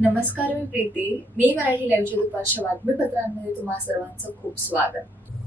नमस्कार, मी प्रीती. मी मराठी लाईव्हच्या दुपारच्या बातमीपत्रांमध्ये तुम्हा सर्वांचं खूप स्वागत.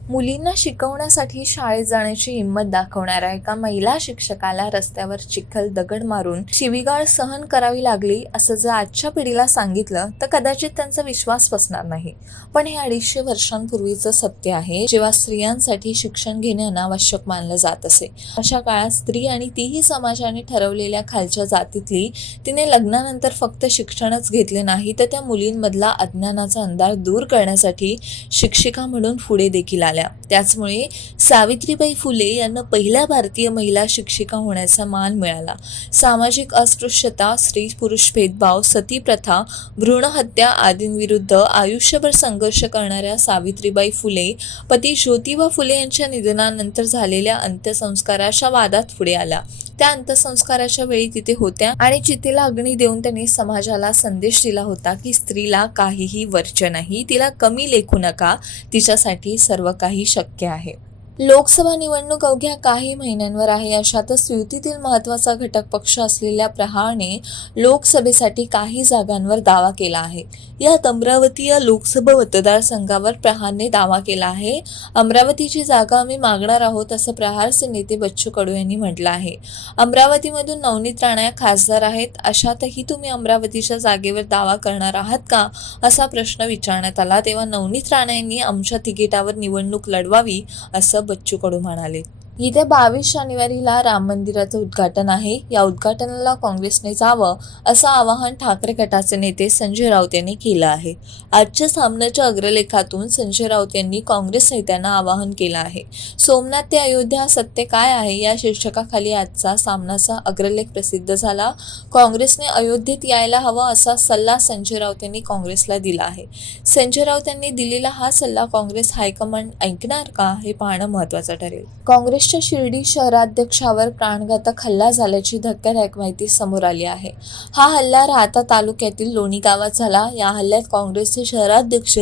मुलींना शिकवण्यासाठी शाळेत जाण्याची हिंमत दाखवणाऱ्या एका महिला शिक्षकाला रस्त्यावर चिखल दगड मारून शिवीगाळ सहन करावी लागली असं जर आजच्या पिढीला सांगितलं तर कदाचित त्यांचा विश्वास बसणार नाही. पण हे 250 वर्षांपूर्वीचं सत्य आहे, जेव्हा स्त्रियांसाठी शिक्षण घेणे अनावश्यक मानलं जात असे. अशा काळात स्त्री आणि तीही समाजाने ठरवलेल्या खालच्या जातीतली तिने लग्नानंतर फक्त शिक्षणच घेतले नाही तर त्या मुलींमधला अज्ञानाचा अंधार दूर करण्यासाठी शिक्षिका म्हणून पुढे देखील आल्या. त्याचमुळे सावित्रीबाई फुले यांना पहिल्या भारतीय महिला शिक्षिका होण्याचा मान मिळाला. सामाजिक अस्पृश्यता, स्त्री पुरुष भेदभाव, सती प्रथा, भ्रूण हत्या आदींविरुद्ध आयुष्यभर संघर्ष करणाऱ्या सावित्रीबाई फुले पती ज्योतिबा फुले यांच्या निधनानंतर झालेल्या अंत्यसंस्काराच्या वादात पुढे आल्या. त्या अंत्यसंस्काराच्या वेळी तिथे होत्या आणि चितेला अग्नी देऊन त्यांनी समाजाला संदेश दिला होता की स्त्रीला काहीही वर्ज्य नाही, तिला कमी लेखू नका, तिच्यासाठी सर्व काही शक्य आहे. लोकसभा निवडणूक अवघ्या काही महिन्यांवर आहे. अशातच युतीतील महत्त्वाचा घटक पक्ष असलेल्या प्रहारने लोकसभेसाठी काही जागांवर दावा केला आहे. यात अमरावती या लोकसभा मतदारसंघावर प्रहारने दावा केला आहे. अमरावतीची जागा आम्ही मागणार आहोत असं प्रहारचे नेते बच्चू कडू यांनी म्हटलं आहे. अमरावतीमधून नवनीत राणा या खासदार आहेत. अशातही तुम्ही अमरावतीच्या जागेवर दावा करणार आहात का असा प्रश्न विचारण्यात आला. तेव्हा नवनीत राणा यांनी आमच्या तिकिटावर निवडणूक लढवावी असं बच्चू कडू म्हणाले. येत्या 22 जानेवारीला राम मंदिराचं उद्घाटन आहे. या उद्घाटनाला काँग्रेसने जावं असं आवाहन ठाकरे गटाचे नेते संजय राऊत यांनी केलं आहे. आजच्या सामन्याच्या अग्रलेखातून संजय राऊत यांनी काँग्रेस नेत्यांना आवाहन केलं आहे. सोमनाथ ते अयोध्या सत्य काय आहे या शीर्षकाखाली आजचा सामनाचा अग्रलेख प्रसिद्ध झाला. काँग्रेसने अयोध्येत यायला हवं असा सल्ला संजय राऊत यांनी काँग्रेसला दिला आहे. संजय राऊत यांनी दिलेला हा सल्ला काँग्रेस हायकमांड ऐकणार का हे पाहणं महत्त्वाचं ठरेल. काँग्रेसच्या शिर्डी शहराध्यक्षावर प्राणघातक हल्ला झाल्याची धक्कादायक माहिती समोर आली आहे. हा हल्ला राहाता तालुक्यातील लोणी गावात झाला. या हल्ल्यात काँग्रेसचे शहराध्यक्ष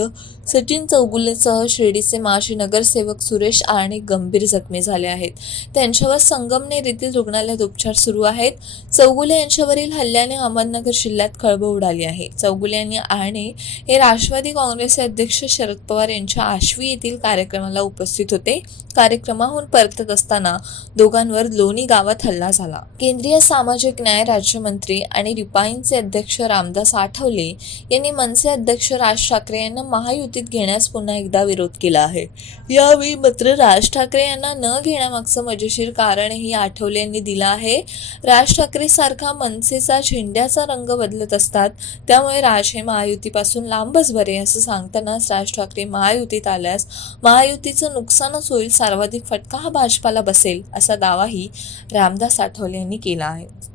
सचिन चौगुलेसह शिर्डीचे माजी नगरसेवक सुरेश आर्णे गंभीर जखमी झाले आहेत. त्यांच्यावर संगमनेर येथील रुग्णालयात उपचार सुरू आहेत. चौगुले यांच्यावरील हल्ल्याने अहमदनगर जिल्ह्यात खळबळ उडाली आहे. चौगुले आणि आर्णे हे राष्ट्रवादी काँग्रेसचे अध्यक्ष शरद पवार यांच्या आश्वी येथील कार्यक्रमाला उपस्थित होते. कार्यक्रमाहून परतत असताना दोघांवर लोणी गावात हल्ला झाला. केंद्रीय सामाजिक न्याय राज्यमंत्री आणि रिपाईनचे अध्यक्ष रामदास आठवले यांनी मनसे अध्यक्ष राज ठाकरे यांना महायुतीत घेण्यास पुन्हा एकदा विरोध केला आहे. यावेळी मात्र राज ठाकरे यांना न घेण्यामागचं मजेशीर कारणही आठवले यांनी दिलं आहे. राज ठाकरे सारखा मनसेचा झेंड्याचा रंग बदलत असतात, त्यामुळे राज हे महायुतीपासून लांबच बरे असं सांगतानाच राज ठाकरे महायुतीत आल्यास महायुतीचं नुकसानच होईल, सर्वाधिक फटका हा भाजपाला बसेल असा दावाही रामदास आठवले यांनी केला आहे.